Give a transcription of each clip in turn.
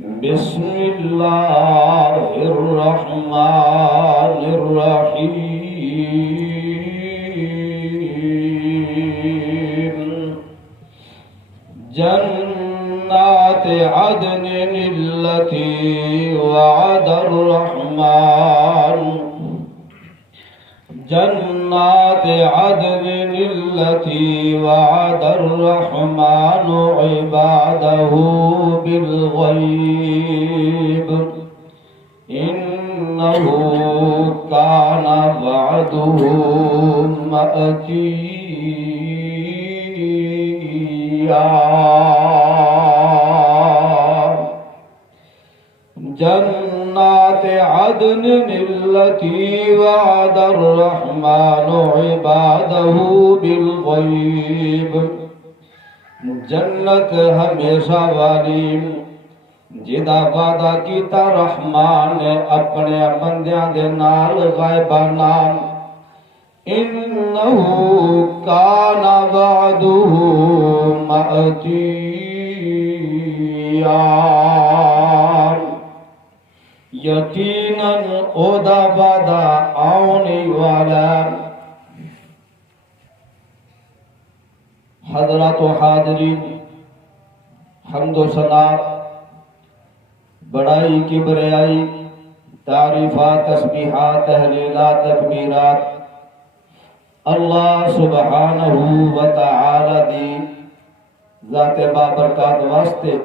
بسم اللہ الرحمن الرحیم جنات عدن التي وعد الرحمن جنات عدن التي وعد الرحمن عباده بالغيب إنه كان وعده مأتيا جنات عدن التي وعد الرحمن عباده بالغیب جنت ہمیشہ والی جدا وعدہ کیتا رحمان نے اپنے بندیاں دے نال غائبانہ انہو کان وعدہ مأتیا یقیناً اودا وعدہ آنے والا حضرات و حاضرین حمد و ثنا بڑائی کبریائی تعریفات تسبیحات تہلیلات تکبیرات اللہ سبحانہ و تعالی دی ذات بابرکات واسطے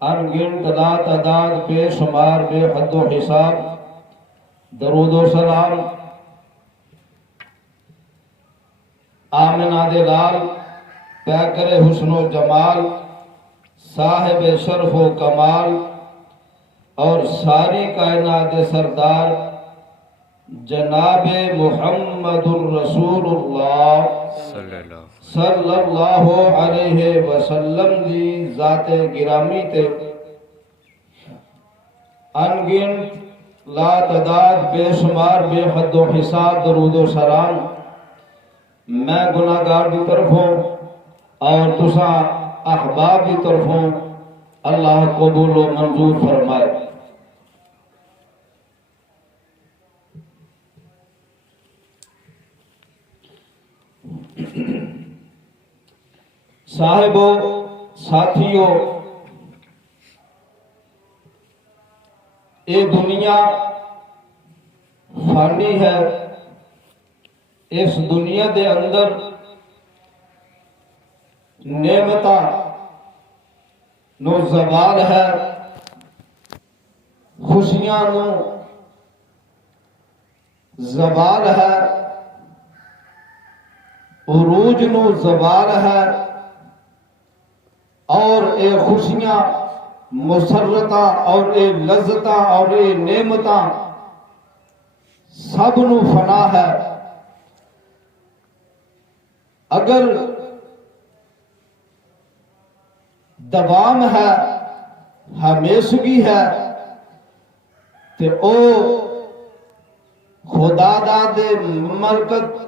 انگنت لا تعداد بے شمار بے حد و حساب درود و سلام آمنہ دلال پیکر حسن و جمال صاحب شرف و کمال اور ساری کائنات سردار جناب محمد الرسول اللہ صلی اللہ علیہ وسلم دی ذات گرامی تے انگنت لا تعداد بے شمار بے حد و حساب درود و سلام میں گناہگار دی طرفوں اور تساں احباب دی طرفوں اللہ قبول و منظور فرمائے صاحبو ساتھیو یہ دنیا فانی ہے اس دنیا دے اندر نعمتاں نو زوال ہے خوشیاں نو زوال ہے عروج نو زوال ہے اور اے خوشیاں مسرتاں اور اے لذتاں اور اے نعمتاں سب نو فنا ہے اگر دوام ہے ہمیشگی ہے تے او خدا دا دے مملکت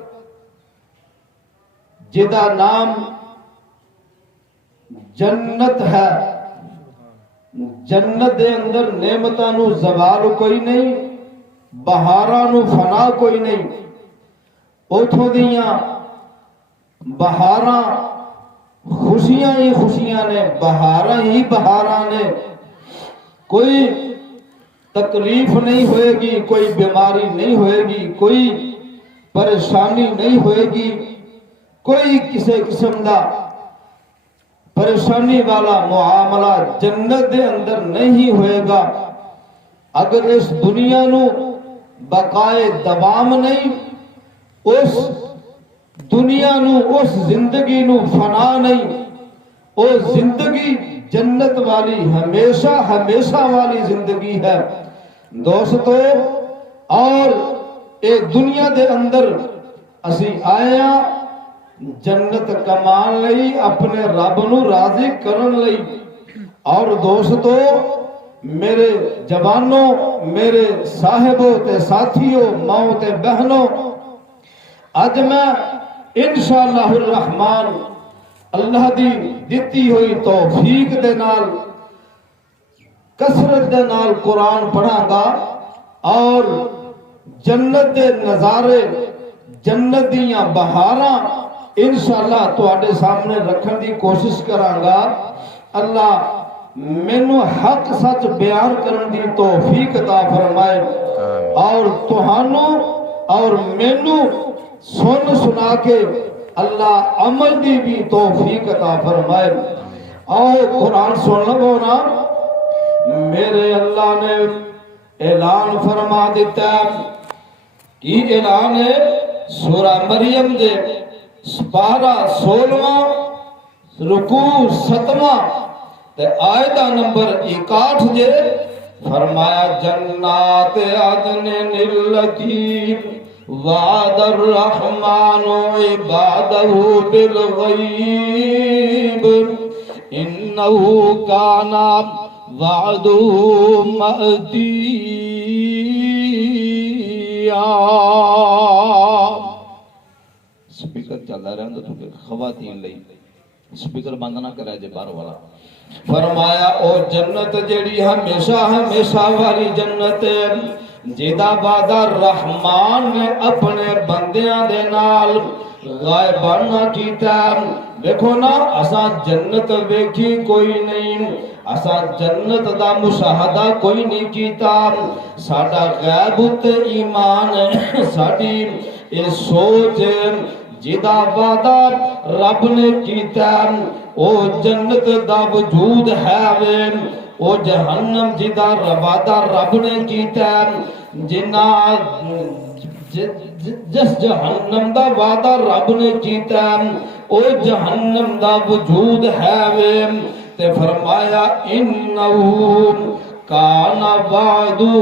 جدا نام جنت ہے جنت دے اندر نعمتاں نو زوال کوئی نہیں بہاراں نو فنا کوئی نہیں اوتھوں دیاں بہاراں خوشیاں ہی خوشیاں نے بہاراں ہی بہاراں نے کوئی تکلیف نہیں ہوئے گی کوئی بیماری نہیں ہوئے گی کوئی پریشانی نہیں ہوئے گی کوئی کسی قسم دا پریشانی والا معاملہ جنت دے اندر نہیں ہوئے گا اگر اس دنیا نو بقائے دوام نہیں اس دنیا نو اس زندگی نو فنا نہیں او زندگی جنت والی ہمیشہ ہمیشہ والی زندگی ہے دوستو اور اے دنیا دے اندر اسی آیا جنت کمان لئی اپنے رب نو راضی کرن لئی اور دوستو میرے جوانوں میرے صاحبوں تے ساتھیوں ماؤں تے بہنوں آج میں انشاءاللہ الرحمن اللہ دی دیتی ہوئی توفیق دے نال کثرت دے نال قرآن پڑھاں گا اور جنت دے نظارے جنت دیاں بہاراں انشاءاللہ تواڈے سامنے رکھن دی کوشش کراں گا۔ اللہ مینوں حق سچ بیان کرن دی توفیق عطا فرمائے اور تہانوں اور مینوں سن سنا کے اللہ عمل دی بھی توفیق عطا فرمائے۔ اور قرآن سن لو نا، میرے اللہ نے اعلان فرما دیتا ہے کی اعلان ہے سورہ مریم دے 16واں رکوع 7واں تے آیت نمبر 61 جے فرمایا جنات عدن التی وعد الرحمن عبادہ بالغیب انہو کانا وعدہ مأتیا۔ سپیکر چل رہا ہے تو خواتین لئی سپیکر بند نہ کرے جے باہر والا۔ فرمایا او جنت جیڑی ہمیشہ ہمیشہ والی جنت جیدہ وعدہ رحمان نے اپنے بندیاں دے نال غائبانہ کیتا۔ دیکھو نا اساں جنت ویکھی کوئی نہیں، اساں جنت دا مشاہدہ کوئی نہیں کیتا، ساڈا غیب تے ایمان ہے، ساڈی اے سوچ جیدہ وعدہ رب نے کیتا او جنت دا وجود ہے وے، او جہنم جیدہ وعدہ رب نے کیتا جنہ جس جہنم دا وعدہ رب نے کیتا او جہنم دا وجود ہے وے تے فرمایا انہو کان وعدہ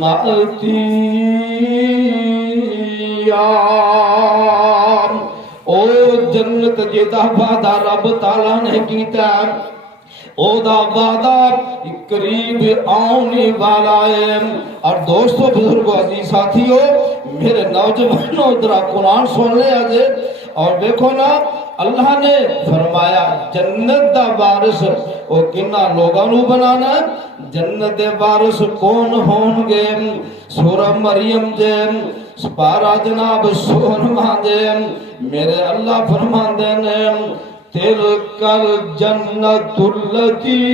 مأتیا۔ او جنت جیدہ وعدہ رب تعالیٰ نے کیتا او دا وعدہ قریب آنے والا ہے۔ اور دوستو بزرگو عزیز ساتھیو میرے نوجوانوں ادھرا قرآن سن لے آجے اور دیکھو نا اللہ نے فرمایا جنت دا وارث او کنہ لوگانو بنانا ہے، جنت دے وارث کون ہون گے؟ سورہ مریم دے سپارہ جناب 16 دے میرے اللہ فرماندے نے تلک الجنت التی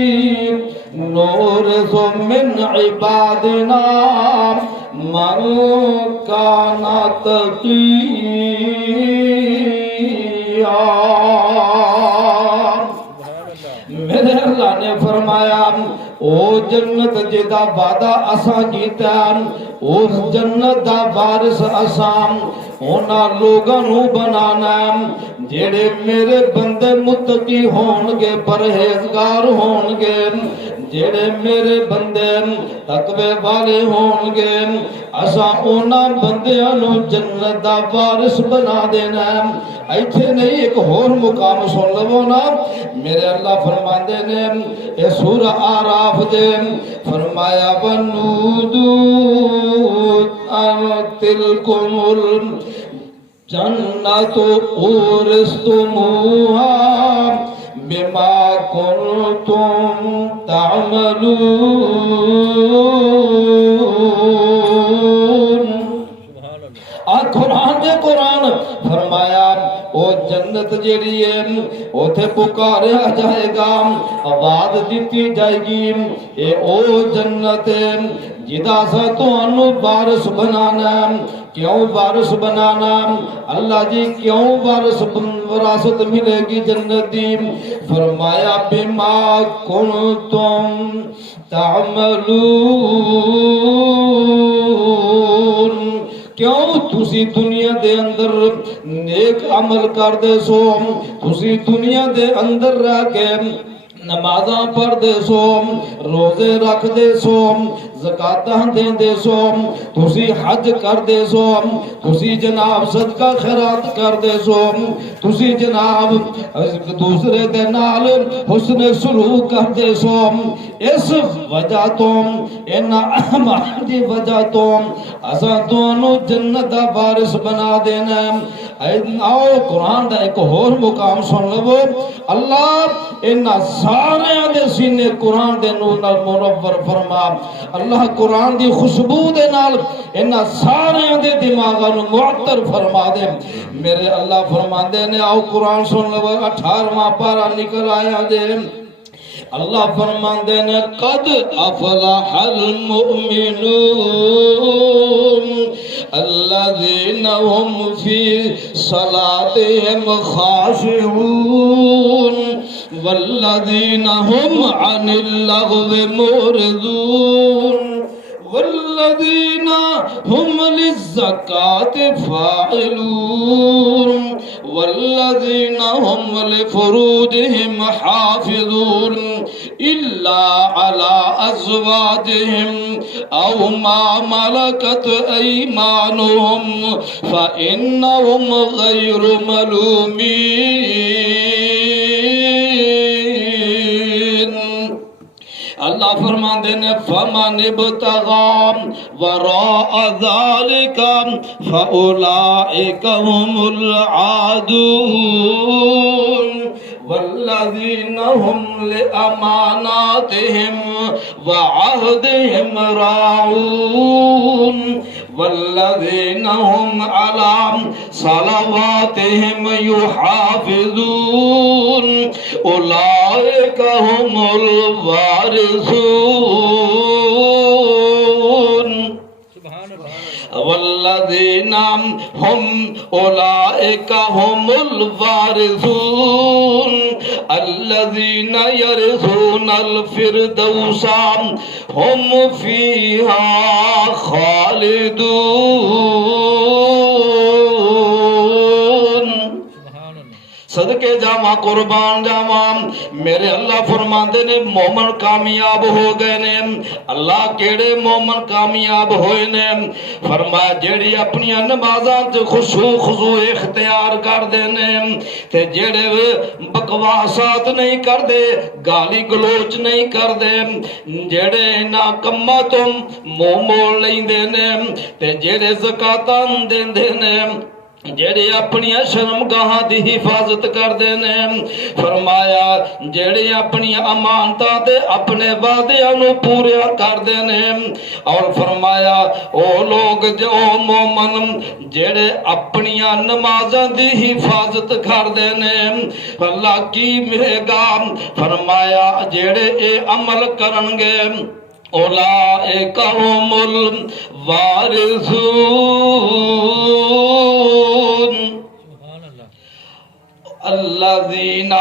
نورث من عبادنا من کان تقیا۔ میرے اللہ نے فرمایا او جنت جیدہ وعدہ اساں کیتا اس جنت دا وارث اساں اونا لوگاں نو بنانا جیڑے میرے بندے متقی ہون گے، پرہیزگار ہون گے، جیڑے میرے بندے تقوی والے ہون گے، اساں اونا بندیاں نو جنت دا وارث بنا دینا۔ ایتھے نہیں ایک اور مقام سن لو نا، میرے اللہ فرماندے نے اے سورہ آراف دے فرمایا ونودو ان تلکم جنت اورثتموها بما کنتم تعملون۔ قرآن دے قرآن فرمایا او جنت جیڑی ہے اوتھے پکاریا جائے گا، آواز دیتی جائے گی اے او جنت جدا سا تانوں وارث بنانا۔ کیوں وارث بنانا؟ اللہ جی کیوں وارث وراثت ملے گی جنت دی؟ فرمایا بما کنتم تعملون، کیوں تسی دنیا دے اندر نیک عمل کر دے سو، تسی دنیا دے اندر رہ کے نمازاں پڑھ دے سو، روزے رکھ دے سو، زکاتاں دے دے سو، تسی حج کر دے سو، تسی جناب صدقہ خیرات کر دے سو، تسی جناب دوسرے دے نال حسن سلوک کر دے سو، اس وجہ تو ان اعمال دی وجہ تو اساں دونوں جنت دا وارث بنا دینا۔ آؤ قرآن دا ایک اور مقام سن لو، اللہ انہاں سارے دے سینے قرآن دے نور نال منور فرما، اللہ قرآن دی خوشبو دے نال انہاں سارے دے دماغاں نو معطر فرما دے۔ میرے اللہ فرما دے نے آؤ قرآن سن لو، 18واں پارہ نکل آیا دے، اللہ فرماندے نے قد افلح المؤمنون الذين هم في صلاتهم خاشعون والذين هم عن اللغو معرضون والذين هم للزكاة فاعلون والذين هم لفروجهم حافظون إلا على أزواجهم أو ما ملكت أيمانهم فإنهم غير ملومين۔ اللہ فرماندے نے فَمَنِ ابْتَغَى وَرَاءَ ذَلِكَ فَأُولَئِكَ هُمُ الْعَادُونَ والذين هم لأماناتهم وعهدهم راعون والذين هم على صلواتهم يحافظون أولئك هم الوارثون والذين هم أولئك هم الوارثون الذين يرثون الفردوس هم فيها خالدون۔ صدقے جاواں قربان جاواں، میرے اللہ فرماندے نے مومن کامیاب ہو گئے نے۔ اللہ کیڑے مومن کامیاب ہوئے نے؟ فرمایا جیڑی اپنی نمازاں تے خشوع خضوع اختیار کر دے نے تے جیڑے بکواسات نہیں کر دے، گالی گلوچ نہیں کر دے، جیڑے نا کما تو منہ موڑ لیندے نے تے جیڑے زکاتاں دیندے نے، جیڑے اپنی شرمگاہاں دی حفاظت کر دینے، فرمایا جیڑے اپنی امانتاں دے اپنے وعدیاں نو پوریا کر دینے، اور فرمایا او لوگ جو مومن جیڑے اپنی نمازاں دی حفاظت کر دینے، اللہ کی ملے گا؟ فرمایا جیڑے اے عمل کرنگے اولئک هم الوارثون الذین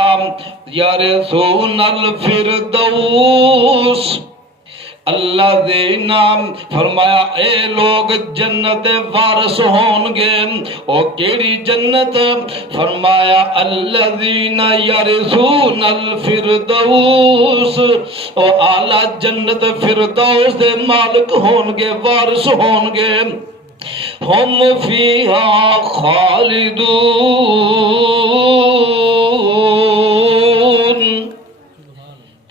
یرثون الفردوس الذین، فرمایا اے لوگ جنت وارث ہونگے۔ او کیڑی جنت؟ فرمایا الذین یرثون الفردوس، او اعلی جنت فردوس دے مالک ہونگے، وارث ہونگے۔ ہم فیہا خالدون،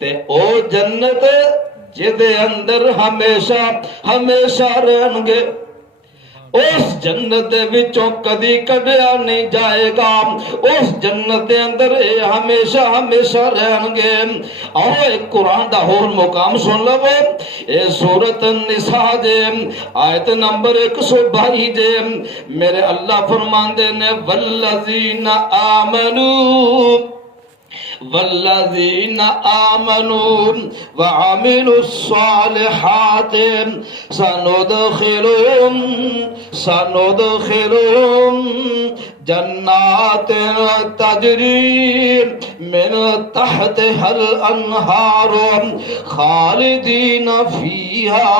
تے او جنت جدے اندر ہمیشہ ہمیشہ رہنگے، اس جنت وچوں کدی کڈیا نہیں جائے گا، اس جنت اندر ہمیشہ ہمیشہ رہنگے۔ اور ایک قرآن دا اور مقام سن لو، اے سورۃ النساء دے آیت نمبر 122 دے میرے اللہ فرماندے نے والذین آمنوا والذین آمنوا وعملوا الصالحات سندخلهم جنات تجری من تحتها الانہار خالدین فیہا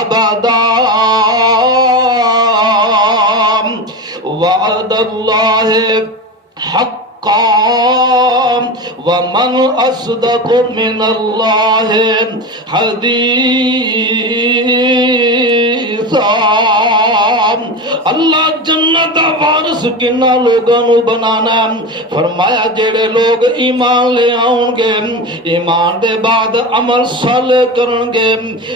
ابدا وعد اللہ حقا ومن اصدق من اللہ حدیثا۔ اللہ جنت دا وارث کنا لوگاں نو بنانا ہے؟ فرمایا جڑے لوگ ایمان لے آؤں گے، ایمان دے بعد عمل صالح کرن گے،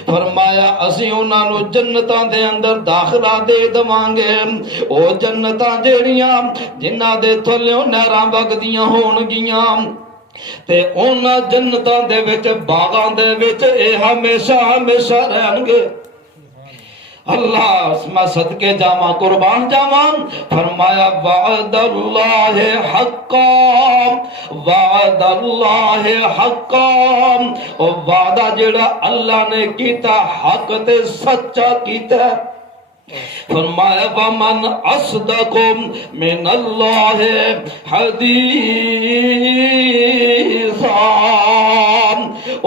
فرمایا اسی انہاں نو جنتاں دے اندر داخلہ دے دواں گے، او جنتاں جڑیاں جنہاں دے تھلیوں نہراں وگدیاں ہون گیاں تے اونا جنتاں دے وچ باغاں دے وچ اے ہمیشہ ہمیشہ رہن گے۔ اللہ میں صدقے جاواں قربان جاواں، فرمایا وعد اللہ حقا، وعد اللہ حقا، او وعدہ جڑا اللہ نے کیتا حق تے سچا کیتا ہے۔ فرمایا ومن اصدق من اللہ حدیثا،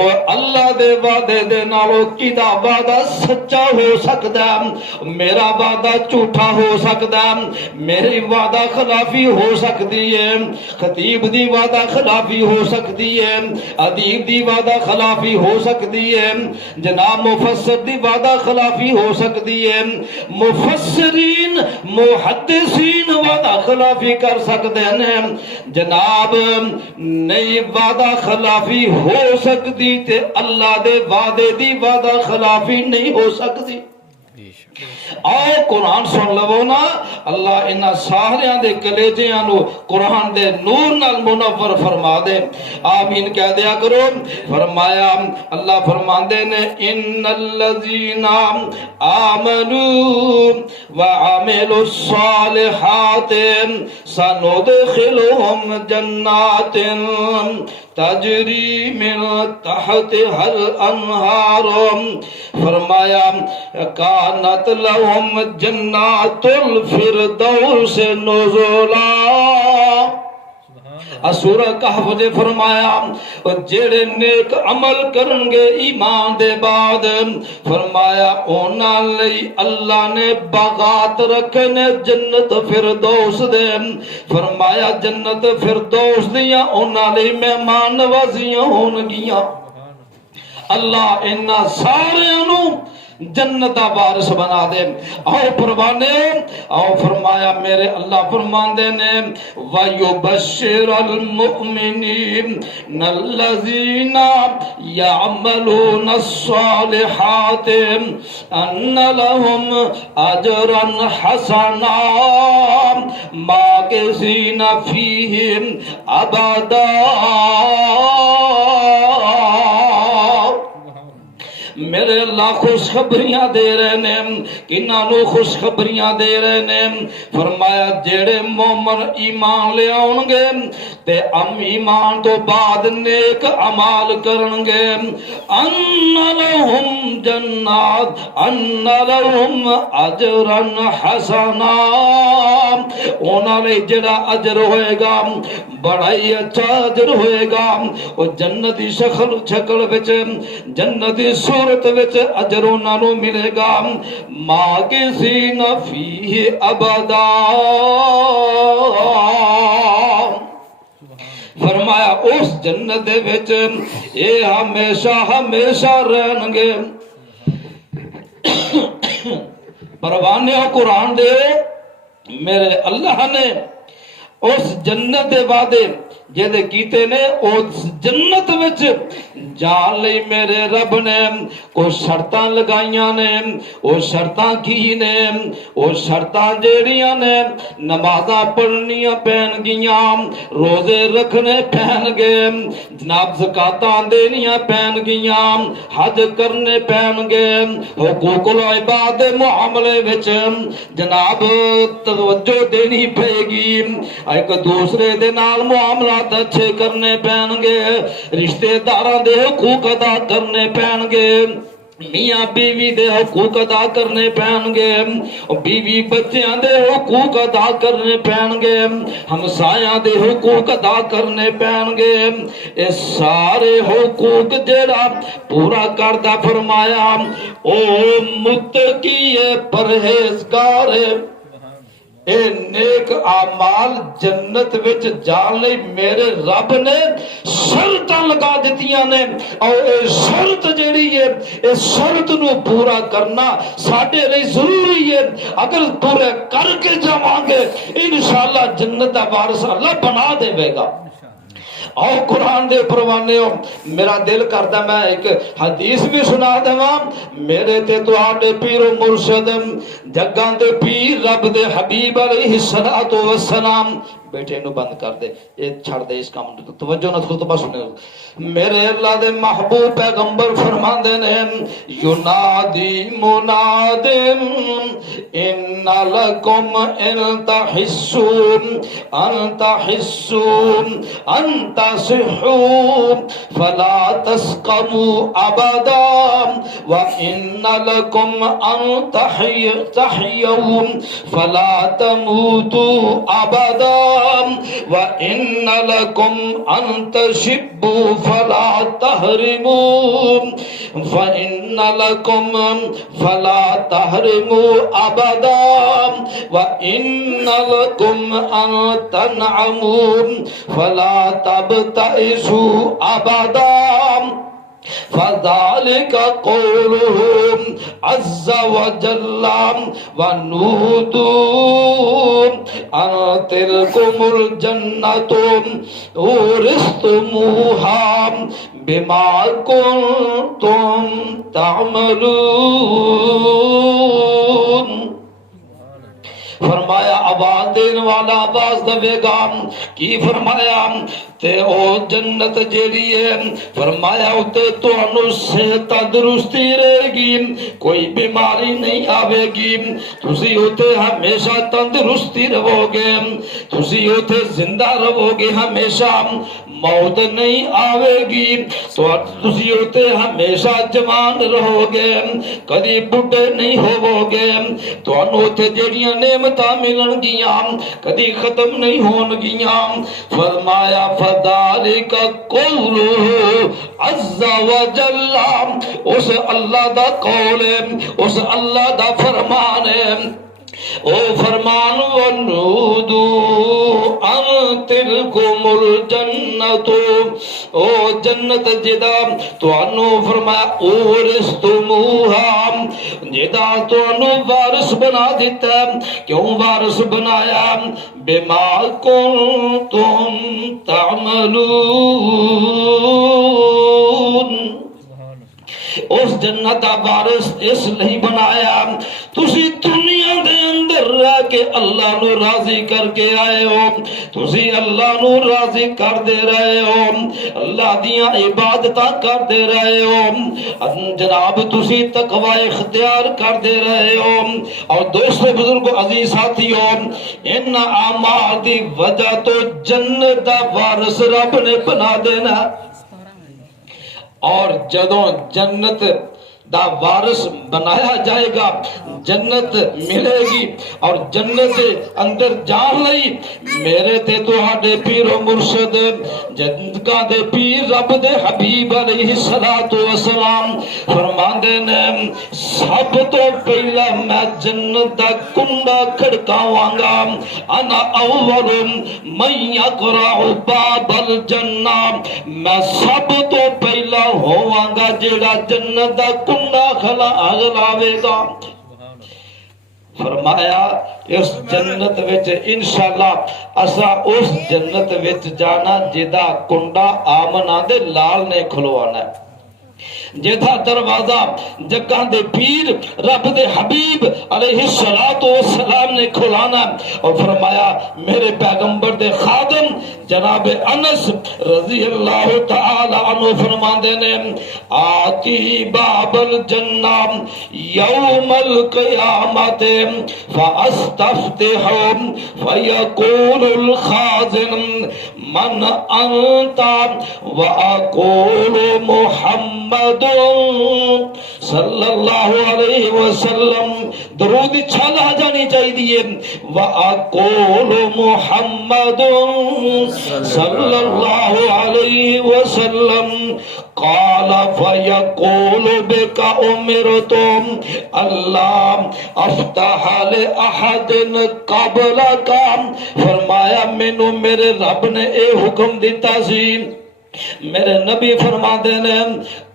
اور اللہ دے وعدے دے نالو کیدا وعدہ سچا ہو سکدا ہے؟ میرا وعدہ جھوٹا ہو سکدا ہے، میری وعدہ خلافی ہو سکتی ہے، خطیب دی وعدہ خلافی ہو سکتی ہے، ادیب دی وعدہ خلافی ہو سکتی ہے، جناب مفسر دی وعدہ خلافی ہو سکتی ہے، مفسرین محدثین وعدہ خلافی کر سکتے ہیں، جناب نئی وعدہ خلافی ہو سکتی تے اللہ دے وعدے دی وعدہ خلافی نہیں ہو سکتی۔ آؤ قرآن سن لو نا، اللہ انہاں ساریاں دے کلیجیاں نو قرآن دے نور نال منور فرما دے، آمین کہہ دیا کرو۔ فرمایا اللہ فرماندے نے ان الذین آمنوا وعملوا الصالحات سندخلهم جنات تجری من تحتها الانہار، فرمایا کانت لہم جنات الفردوس نزلا۔ سورہ کہف نے فرمایا جڑے نیک عمل کرن گے ایمان دے بعد، فرمایا اونا لئی اللہ نے باغات رکھے نے جنت فردوس دے، فرمایا جنت فردوس دیاں اونا لئی مہمان نوازیاں ہون گیاں۔ اللہ انہاں سارے نو جنت دا وارث بنا دے۔ آؤ پروانے، آؤ فرمایا میرے اللہ فرماندے نے وَيُبَشِّرَ الْمُؤْمِنِينَ الَّذِينَ يَعْمَلُونَ الصَّالِحَاتِ أَنَّ لَهُمْ أَجْرًا حَسَنًا مَاكِثِينَ فِيهِ أَبَدًا۔ میرے اللہ خوشخبریاں دے رہے نے، کنہاں نو خوشخبریاں دے رہے نے، فرمایا جڑے مومن ایمان لے آؤں گے تے ایمان تو بعد نیک اعمال کرن گے، ان لہم جنات ان لہم اجرا حسنا، انہاں لئی جڑا اجر ہوئے گا بڑا ہی اچھا اجر ہوئے گا، وہ جنتی شکل وچ جنتی صورت وچ اجر انہاں نو ملے گا، ماکثین فیہ ابدا۔ فرمایا اس جنت دے وچ اے ہمیشہ ہمیشہ رہن گے۔ پروانے قرآن دے میرے اللہ نے اس جنت دے وعدے جیدے کیتے نے اس جنت وچ جان لئی میرے رب نے کوئی شرطاں لگائیاں نے، وہ شرطاں کی نے، وہ شرطاں جیڑیاں نے نمازاں پڑھنیاں پہن گیاں، روزے رکھنے پہن گئے، جناب زکاتاں دینیاں پہن گیاں، حج کرنے پہن گئے، حقوق العباد معاملے وچ جناب توجہ دینی پئے گی، ایک دوسرے دے نال معاملات اچھے کرنے پہن گے، رشتہ داراں دے حقوق ادا کرنے پہن گے، میاں بیوی دے حقوق ادا کرنے پہن گے، بیوی بچیاں دے حقوق ادا کرنے پہن گے، ہمسایاں دے حقوق ادا کرنے پہن گے، اے سارے حقوق جڑا پورا کردہ فرمایا او متقی پرہیزگار اے نیک اعمال جنت وچ جان لئی میرے رب نے شرطاں لگا دتیاں نے، اور اے شرط جیڑی ہے اے شرط نو پورا کرنا ساڈے لئی ضروری ہے۔ اگر پورے کر کے جاواں گے انشاءاللہ جنت دا وارث اللہ بنا دے گا۔ اور قرآن دے پروانے ہو، میرا دل کرتا میں ایک حدیث بھی سنا دواں، میرے تے تواڈے پیر و مرشد جگاں دے پیر رب دے حبیب علیہ السلام، بیٹے نو بند کر دے، یہ چھڑ دے اس کام نو، توجہ نہ خطبہ سنے۔ میرے اللہ دے محبوب پیغمبر فرماندے نے ینادی مناد ان لکم ان تحسون ان تحسون ان تصحوا فلا تسقموا ابدا وان لکم ان تحیوا فلا تموتوا ابدا وان لکم ان تشبوا فلا تحرموا فإن لكم فلا تحرموا أبدا وإن لكم أن تنعموا فلا تبتئسوا أبدا فذلك قولهم عز وجل ونودوا أن تلكم الجنة أورثتموها بما كنتم تعملون۔ فرمایا آواز دین والا آواز دے گا، کی فرمایا تے او جنت جیڑی ہے فرمایا اتے تانوں صحت تندرستی رہے گی، کوئی بیماری نہیں آوے گی، تسی اتے ہمیشہ تندرستی رہو گے، تسی اتے زندہ رہو گے، ہمیشہ موت نہیں آوے گی، تو تسی اتے ہمیشہ جوان رہو گے، کدی بڈھے نہیں ہوو گے، تانوں اتے جیڑیاں نعمتاں ملن گیاں کدی ختم نہیں ہون گیاں۔ فرمایا فذالک قولہ عز وجل، اس اللہ دا قول ہے، اس اللہ دا فرمان ہے، او فرمان ونودو ان تلکم الجنت، او جنت جدا توانو فرمایا اورثتموہا، جدا توانو وارث بنا دیتا، کیوں وارث بنایا؟ بما کنتم تعملون، اس جنت دا وارث اس نہیں بنایا تسی دنیا دے اندر رہ کے اللہ نو راضی کر کے آئے ہو، تسی اللہ نو راضی کر دے رہے ہو، اللہ دیاں عبادتاں کر دے رہے ہو، جناب تسی تقوی اختیار کر دے رہے ہو، اور دوستو بزرگو عزیز ساتھیو ان اعمال دی وجہ تو جنت دا وارث رب نے بنا دینا، اور جدوں جنت دا وارث بنایا جائے گا جنت ملے گی، اور جنت اندر جان لئی میرے تے تہاڈے پیر و مرشد جنگاں دے پیر رب دے حبیب علیہ السلام فرماندے نے سب تو پہلا میں جنت دا کنڈا کھڑکاواں گا، انا اول من یقرع باب الجنہ، میں سب تو پہلا ہوواں گا جیڑا جنت دا کنڈا کھلاوے گا۔ فرمایا اس جنت وچ انشاءاللہ اسا اس جنت وچ جانا جدا کنڈا آمنہ دے لال نے کھلوانا ہے، جیدھا دروازہ جگہ دے پیر رب دے حبیب علیہ السلام نے کھلانا، اور فرمایا میرے پیغمبر دے خادم جناب انس رضی اللہ تعالی عنہ فرماندے نے آتی باب الجنہ یوم القیامت فاستفتح فیقول الخازن من انت واقول محمد صلی اللہ علیہ وسلم درود چھلا جانی چاہیے وَأَقُولُ محمد صلی اللہ علیہ وسلم قال فَيَقُولُ بِكَ أُمِرْتُ اللہ افتح لأحد قبلک فرمایا مینوں میرے رب نے اے حکم دیتا سی میرے نبی فرما دینے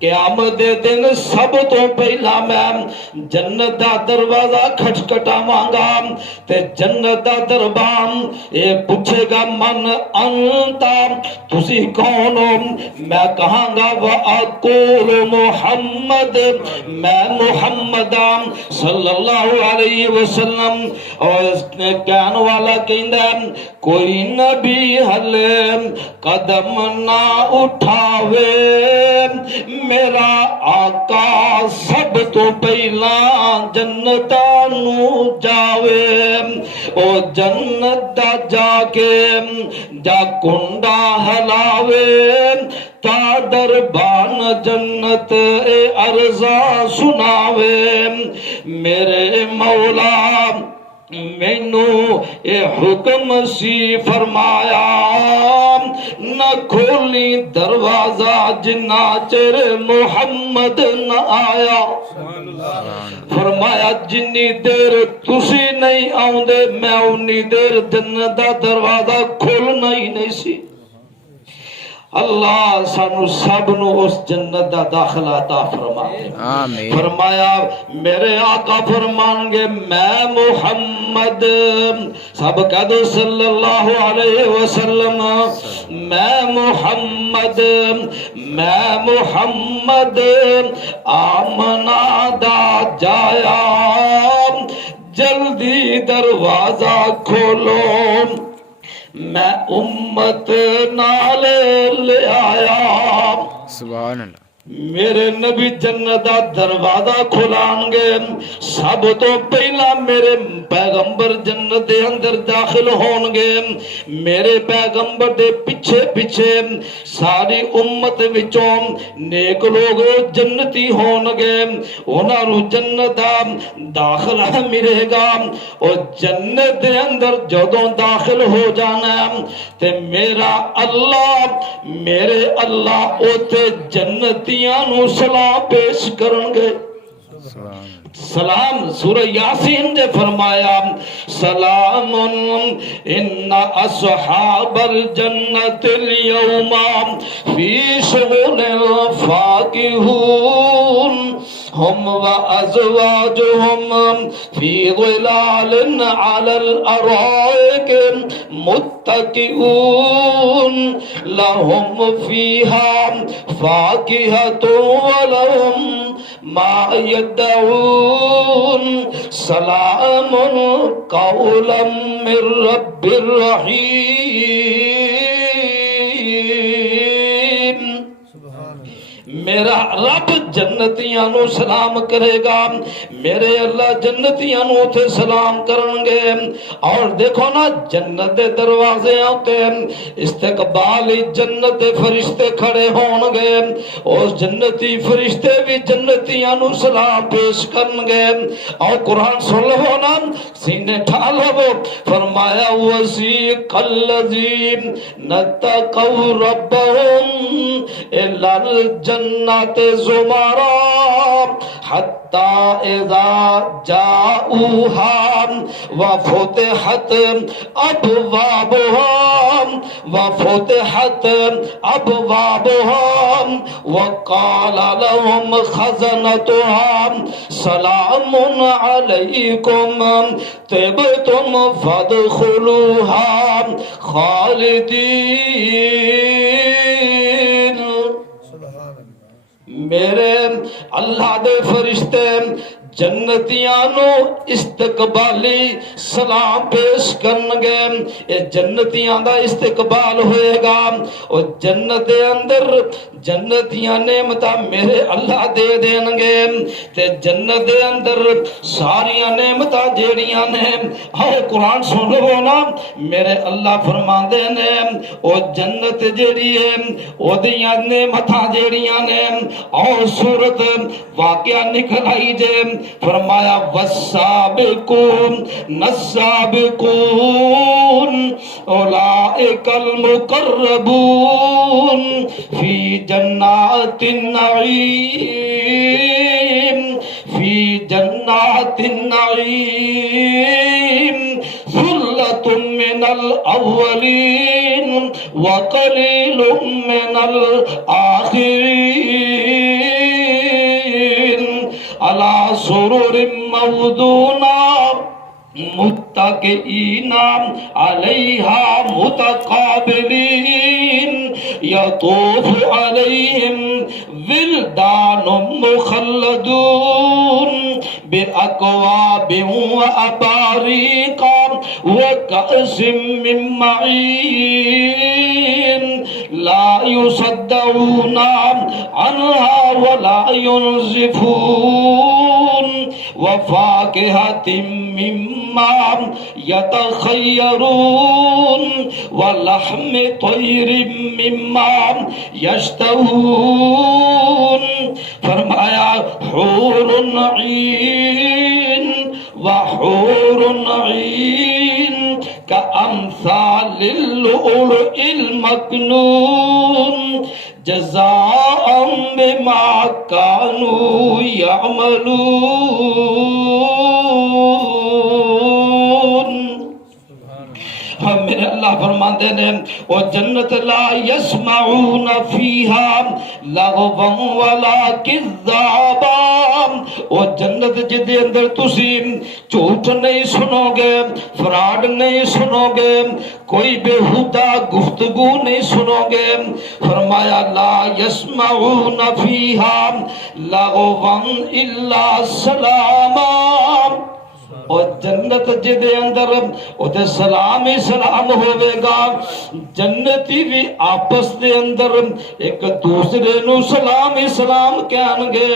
قیامت دے دن سب تو پہلا میں جنت دا دروازہ کھٹکھٹاواں گا تے جنت دا دربان اے پوچھے گا من انتا تسی کون ہو میں کہاں گا وَأَقُولُ محمد میں محمد صلی اللہ علیہ وسلم اور اس نے کہنے والا کہندا کوئی نبی ہلے قدم نہ اٹھاوے میرا آقا سب تو پہلا جنتاں نو جاوے او جنت دا جا کے جا کنڈا ہلاوے تا دربان جنت عرضا سناوے میرے مولا مینوں اے حکم سی فرمایا نہ کھولی دروازہ جنا چر محمد نہ آیا فرمایا جنی دیر تسی نہیں آؤں دے میں انی دیر جنت دا دروازہ کھولنا ہی نہیں سی اللہ سانو سب نو اس جنت دا داخلہ عطا فرما دے فرمایا میرے آقا فرمان گے میں محمد سب کہہ دو صلی اللہ علیہ وسلم میں محمد آمنا دا جایا جلدی دروازہ کھولو میں امت نال لے آیا سبحان اللہ میرے نبی جنت دا دروازہ کھلان گے سب تو پہلا میرے پیغمبر جنت دے اندر داخل ہون گے میرے پیغمبر دے پیچھے پیچھے ساری امت وچوں نیک لوگ جنتی ہون گے انہاں نوں جنت دا داخلہ ملے گا اور جنت دے اندر جدوں داخل ہو جانا تے میرا اللہ اوتے جنتی نو سلام پیش کرن گے سلام سورہ یاسین جے فرمایا سلام ان اصحاب الجنت اليوم فی شغل فاکہون ہم وازواجہم فی ظلال علی الارائک متکئون لہم فیہا فاکہۃ ولہم ما یدعون سلام قولا من رب الرحیم میرا رب جنتیاں نو سلام کرے گا میرے اللہ جنتیاں نو تے سلام کرن گے اور دیکھو نا جنت دے دروازے آتے استقبال جنت دے فرشتے کھڑے ہون گے اور جنتی فرشتے بھی جنتیاں نو سلام پیش کرن گے اور قرآن سن لو نا سینے ٹھال لو فرمایا وسیق الذین نتقوا ربهم الا الجنت زمرا حتی اذا جاؤوها وفتحت ابوابها وقال لهم خزنتها سلام علیکم طبتم فادخلوها خالدین میرے اللہ دے فرشتے جنتیاں نو استقبالی سلام پیش کرنگے اے جنتیاں دا استقبال ہوئے گا اور جنت دے اندر جنتیاں نعمتاں میرے اللہ دے دینگے تے جنت دے اندر ساریاں نعمتاں جیڑیاں نے آؤ قرآن سن لو نا میرے اللہ فرمان دے نے او جنت جیڑی ہے او دیاں نعمتاں جیڑیاں نے آؤ سورت واقعہ نکل آئی جے فرمایا والسابقون نسابقون اولئک المقربون فی جنات النعیم فی جنات النعیم ثلۃ من الاولین وقلیل من الآخرین علی سرر موضونہ متکئین علیہا متقابلین یطوف علیہم ولدان مخلدون بأکواب وأباریق وکأس من معین لا يصدعون عنها ولا ينزفون وفاكهة مما يتخيرون ولحم طير مما يشتهون فرمایا حور عین وحور عین كأمثال اللؤلؤ المكنون جزاء بما كانوا يعملون میرے اللہ فرماندے نے وہ جنت لا يسمعون فيها لغوا ولا كذابا وہ جنت جدے اندر تسی جھوٹ نہیں سنو گے فراڈ نہیں سنو گے کوئی بےہودہ گفتگو نہیں سنو گے فرمایا لا يسمعون فيها لغوا الا سلاما اور جنت جدے اندر ادھے سلام ہی سلام ہوئے گا جنتی بھی آپس دے اندر ایک دوسرے نو سلام ہی سلام کہنگے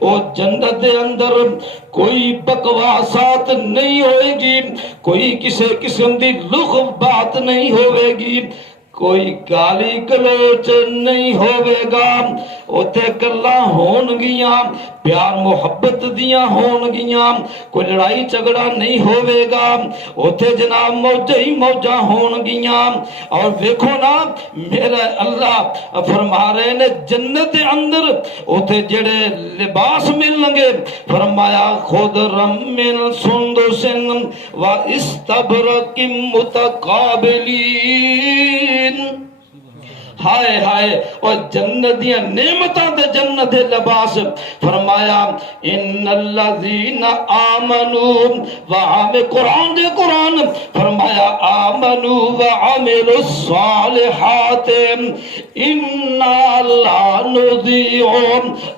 اور جنت دے اندر کوئی بکواسات نہیں ہوئے گی کوئی کسی قسم دی لغو بات نہیں ہوئے گی کوئی گالی گلوچ نہیں ہوئے گا اتھے گلاں ہون گیاں پیار محبت دیاں ہون گیاں کوئی لڑائی جھگڑا نہیں ہوئے گا اتھے جناب موجہ ہی موجہ ہون گیاں اور دیکھو نا میرا اللہ فرما رہے نے جنت اندر اتھے جڑے لباس ملنگے فرمایا خضرم من سندس و استبرق متقابلین ہائے ہائے اور جنتیاں نعمتاں دے جنت دے لباس فرمایا ان الذین آمنوا وعملوا قرآن دے قرآن فرمایا آمنوا وعملوا الصالحات انا لا نضيع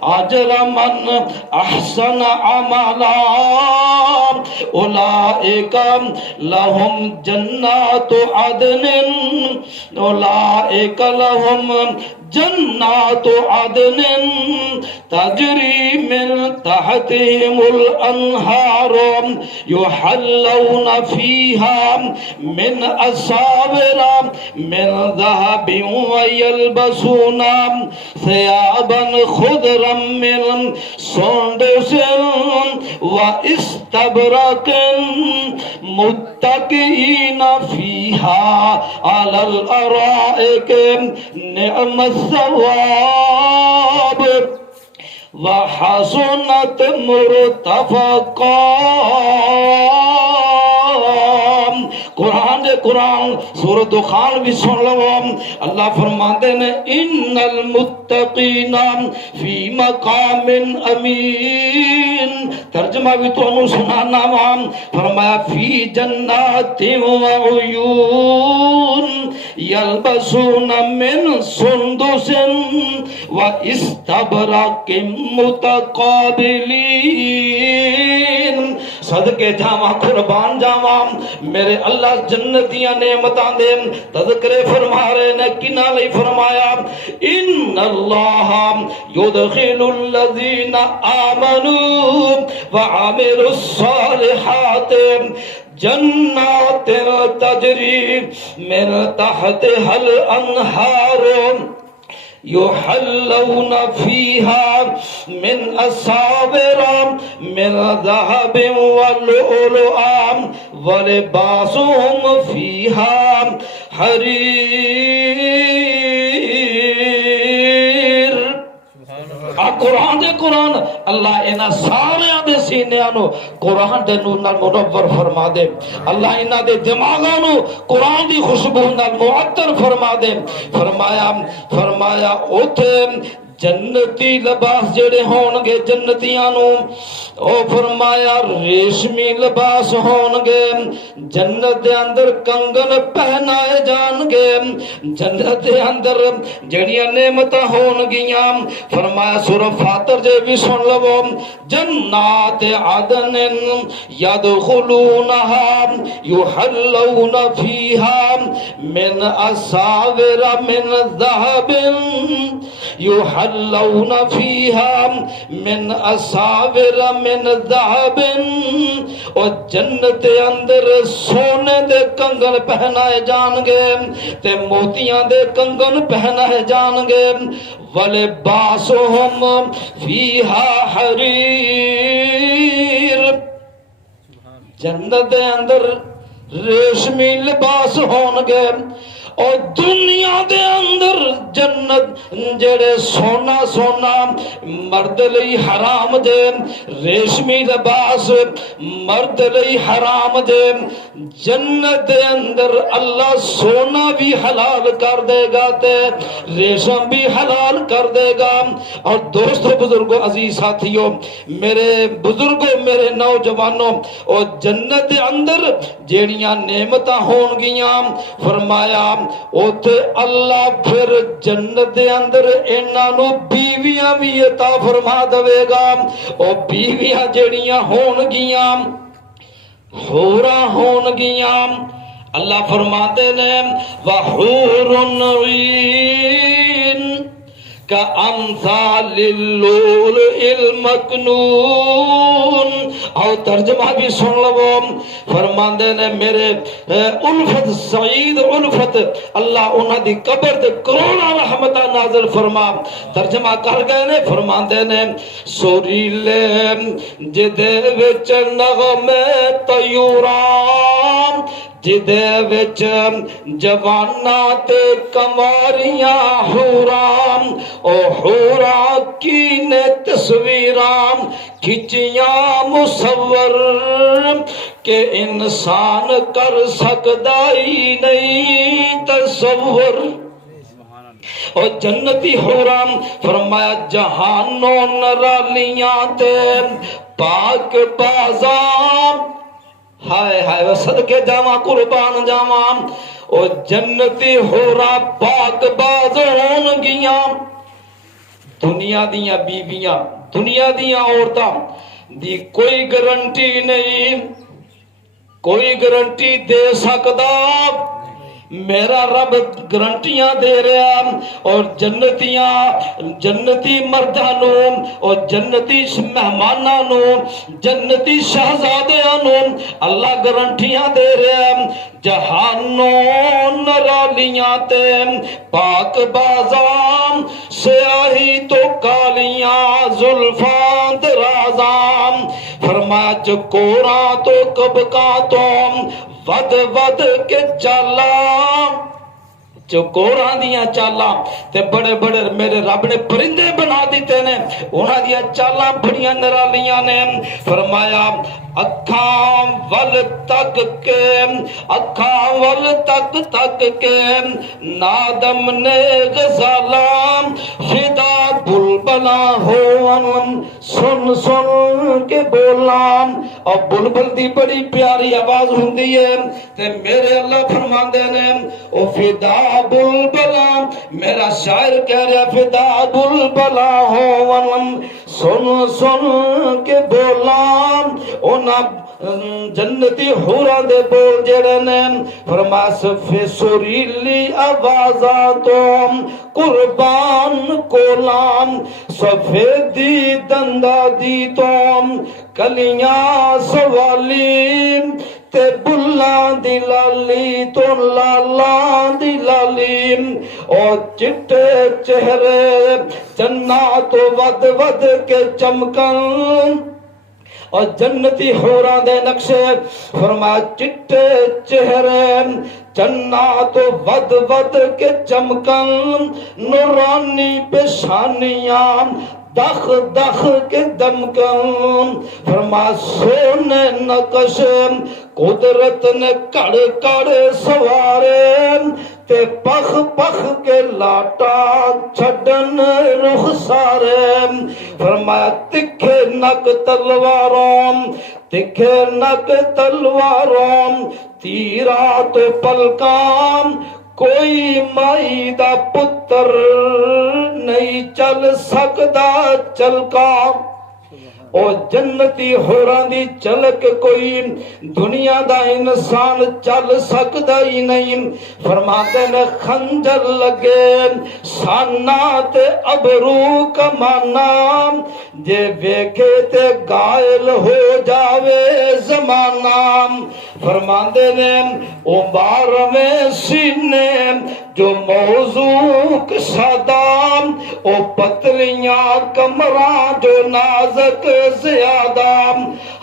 اجر من احسن عملا اولئک لهم جنات عدن اولئک لهم جنات عدن تجری من تحتهم الانہار یحلون فیہا من اساور من ذہب ویلبسون ثیابا خضرا من سندس واستبرق متکئین فیہا علی الارائک نعم الثواب وحسنت مرتفقا قرآن دے قرآن سورۃ دخان بھی سن لو اللہ فرماندے نے ان المتقین فی مقام امین ترجمہ بھی تو انہوں سنانا وام فرمایا فی جنات وعیون یلبسون من سندس وَإِسْتَبْرَقٍ مُتَقَابِلِينَ صدقے جاواں قربان جاواں میرے اللہ جنتیاں نعمتاں دے تذکرے فرما رہے نے کنہ لئی فرمایا ان اللہ یدخل الذین آمنوا وعملوا الصالحات جنات تجری من تحتها الانہار يحلون فيها من أساور من ذهب ولؤلؤا ولباسهم فيها حرير قرآن دے قرآن اللہ انہاں سارے دے سینیاں نو قرآن دے نور نال منور فرما دے اللہ انہاں دے دماغاں نو قرآن دی خوشبو نال معطر فرما دے فرمایا اوتھے جنتی لباس جڑے ہون گے جنتیاں نو او فرمایا ریشمی لباس ہون گے جنت دے اندر کنگن پہنائے جان گے جنت دے اندر جڑیاں نعمتاں ہون گیاں فرمایا سورہ فاتر جے بھی سن لو جنات عدن يدخلونها يحلون فيها من أساور من ذهب يحلون فيها من أساور من ذهب اور جنت اندر سونے دے کنگن پہنائے جان گے تے موتیاں دے کنگن پہنائے جان گے وَلِبَاسُهُمْ فِيهَا حَرِيرٌ جنت دے اندر ریشمی لباس ہون گے اور دنیا دے اندر جنت جڑے سونا سونا مرد لئی حرام دے ریشمی لباس مرد لئی حرام دے جنت دے اندر اللہ سونا بھی حلال کر دے گا تے ریشم بھی حلال کر دے گا اور دوستو بزرگوں عزیز ساتھیوں میرے بزرگوں میرے نوجوانوں اور جنت دے اندر جیڑیاں نعمتاں ہون گیاں فرمایا اوتے اللہ پھر جنت دے اندر انہاں نو بیویاں بھی عطا فرما دے گا او بیویاں جڑیاں ہون گیاں حوراں ہون گیاں اللہ فرماتے نے وحور عین كأمثال اللؤلؤ المكنون اور ترجمہ بھی سن لو فرماندے نے میرے الفت سعید الفت اللہ انہاں دی قبر تے کروڑاں رحمتہ نازل فرما ترجمہ کر گئے نے فرماندے نے سوریلے جدے وچ نغمے طیوراں جدے وچ جواناں تے کنواریاں حوراں او حوراں کی نے تصویراں کھچیاں مصور کہ انسان کر سکدا ہی نہیں تصور اور جنتی حورام فرمایا جہانوں نرالیاں تے پاک بازاں ہائے ہائے وہ صدقے جاواں قربان جاواں او جنتی حورا پاک باز ہون گیاں دنیا دیاں بیویاں دنیا دیاں عورتاں دی کوئی گارنٹی نہیں کوئی گارنٹی دے سکدا میرا رب گارنٹیاں دے رہا اور جنتی مردانوں اور جنتی مہمانوں جنتی شہزادیاں اللہ گارنٹیاں دے رہا جہانوں نرالیاں تے پاک بازاں سیاہی تو کالیاں زلفاں درازاں فرمایا چکوراں تو کبکاں تو ود ود کے چالا چکوراں دیاں چالاں تے بڑے بڑے میرے رب نے پرندے بنا دیتے نے انہاں دیاں چالاں بڑیاں نرالیاں نے فرمایا اکھاں ول تک کے اکھاں ول تک تک کے نادم نے غزالام فدا بلبلا ہون سن سن کے بولام. اور بلبل دی بڑی پیاری آواز ہوندی ہے تے میرے اللہ فرماندے نے او فدا بلبلا میرا شاعر کہہ رہا فدا بلبلا ہون سن سن کے بولام. اونا جنتی حوراں دے بول جڑے نے فرمایا صفے سریلی آوازاں تو قربان کولام سفیدی دندا دی تو کلیاں سوالی تے بلاں دی لالی تو لالاں دی لالی او چٹے چہرے جنات ود ود کے چمکن اور جنتی حوراں دے نقشے فرمایا چٹے چہرے جنات ود ود کے چمکن نورانی پیشانیاں دخ دخ کے دمکن فرما سونے نقش قدرت نے کڑ کڑ سوارے تے پخ پخ کے لاٹا چھڈن رخ سارے فرمایا تکھے نک تلواروں تکھے نک تلواروں تیرا تو پلکام کوئی مائی دا پتر نہیں چل سکدا چلکا. او جنتی حوراں دی چلک کوئی دنیا دا انسان چل سکدا ہی نہیں. فرماتے نے خنجر لگے سانا تے ابرو کمانا جے ویکھے تے غائل ہو جاوے زمانہ. فرماندے نے او 12ویں سینے جو موضوع کشادہ او پتلیاں کمراں جو نازک زیادہ.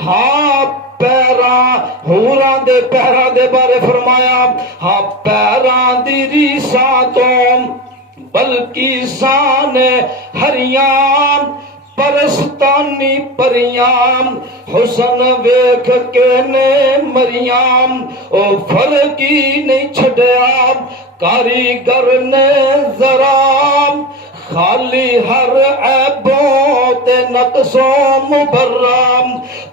ہاں پیراں حوراں دے پیراں دے بارے فرمایا ہاں پیراں دی ریساں تو بلکہ سان ہریاں پرستانی پریام حسن ویکھ کے نے مریام او فرقی نہیں چھڈیا کاریگر نے ذرا خالی ہر عیبوں تے نقصوں مبرام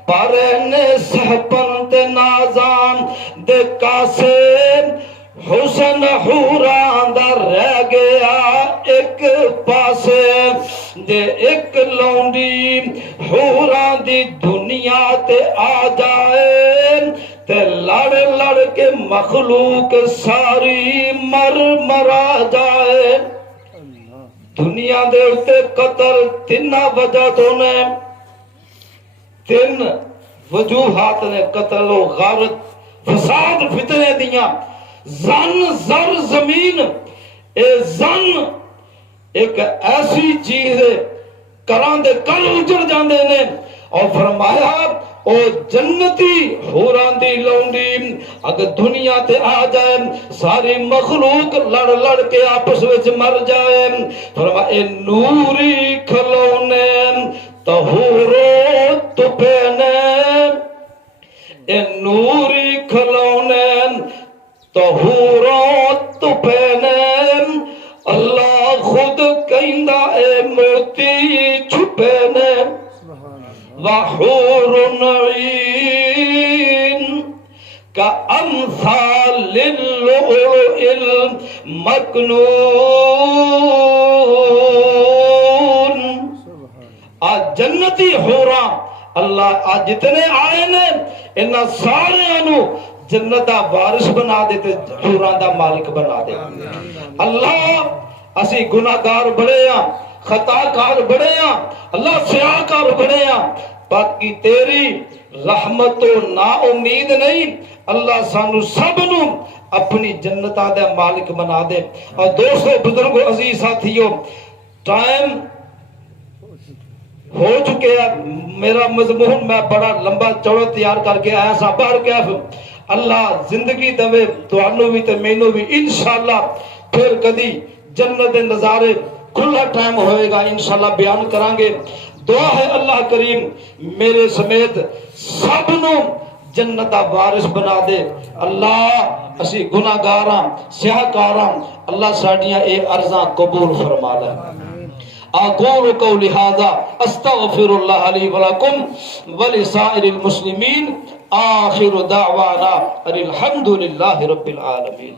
پارے نے سہپن تے نازام دے کاسے حسن حوراں دا رہ گیا ایک پاسے دے ایک لونڈی حوراں دی دنیا تے آ جائے تے لڑ لڑ کے مخلوق ساری مر مرا جائے. دنیا دے اتے قتل تین وجہ تو نے تین وجوہات نے قتل و غارت فساد فتنے دیاں زن زر زمین. اے زن ایک ایسی چیز ہے کران دے کل اجڑ جاندے نے. اور فرمایا او جنتی حوران دی لونڈی اگر دنیا تے آ جائے ساری مخلوق لڑ لڑ کے آپس وچ مر جائے. فرمایا اے نوری کھلونے طہورو تپینے اے نوری کھلونے طہورو تپینے اللہ خود کہندا اے موتی چھپینے وحور عین كأمثال اللؤلؤ المكنون. آج جنتی حوراں اللہ آج جتنے آئے نے انہاں سارے انو جنت دا وارث بنا دیتے حوراں دا مالک بنا دے. اللہ اسی گناہگار بڑے ہاں خطا کار بڑے ہاں اللہ سیاہ کار بڑے ہاں باقی تیری رحمت و نا امید نہیں. اللہ سانو سب نو اپنی جنتاں دے مالک بنا دے. اور دوستو بزرگو عزیز ساتھیو ٹائم ہو چکے ہیں. میرا مضمون میں بڑا لمبا چوڑا تیار کر کے آیا سا. بار کیف اللہ زندگی دوے تانوں بھی تے مینوں بھی انشاءاللہ پھر کدی جنت دے نظارے کھلا ٹائم ہوئے گا انشاءاللہ بیان کرانگے. دعا ہے اللہ کریم میرے سمیت سب نو جنت دا وارث بنا دے اللہ اسی گناہگاراں سیاہکاراں اللہ ساڈیاں اے عرضاں قبول فرما لے اقول قولی ھذا استغفر اللہ لی ولکم ولسائر المسلمین آخر دعوانا الحمد للہ رب العالمین